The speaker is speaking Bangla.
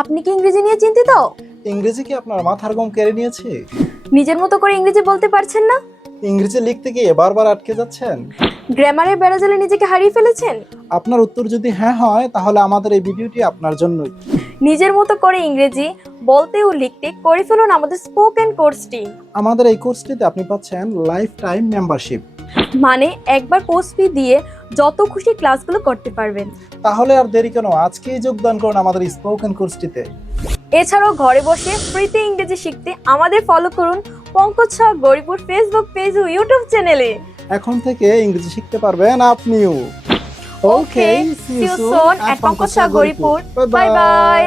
আপনি কি ইংরেজি নিয়ে চিন্তিত? ইংরেজি কি আপনার মাথার গম কেড়ে নিয়েছে? নিজের মতো করে ইংরেজি বলতে পারছেন না? ইংরেজি লিখতে গিয়ে বারবার আটকে যাচ্ছেন? গ্রামারের বেড়াজালে নিজেকে হারিয়ে ফেলেছেন? আপনার উত্তর যদি হ্যাঁ হয়, তাহলে আমাদের এই ভিডিওটি আপনার জন্যই। নিজের মতো করে ইংরেজি বলতে ও লিখতে করে ফেলুন আমাদের স্পোকেন কোর্সটি। আমাদের এই কোর্সটিতে আপনি পাচ্ছেন লাইফ টাইম মেম্বারশিপ। মানে একবার কোর্স ফি দিয়ে যত খুশি ক্লাসগুলো করতে পারবেন। তাহলে আর দেরি কেন, আজকেই যোগদান করুন আমাদের স্পোকেন কোর্সটিতে। এছাড়াও ঘরে বসে ফ্রিতে ইংরেজি শিখতে আমাদের ফলো করুন পঙ্কজ শাহ গৌরীপুর ফেসবুক পেজ ও ইউটিউব চ্যানেলে। এখন থেকে ইংরেজি শিখতে পারবেন আপনিও। Okay, see you soon at Pankaj Shah Gauripur. Bye bye.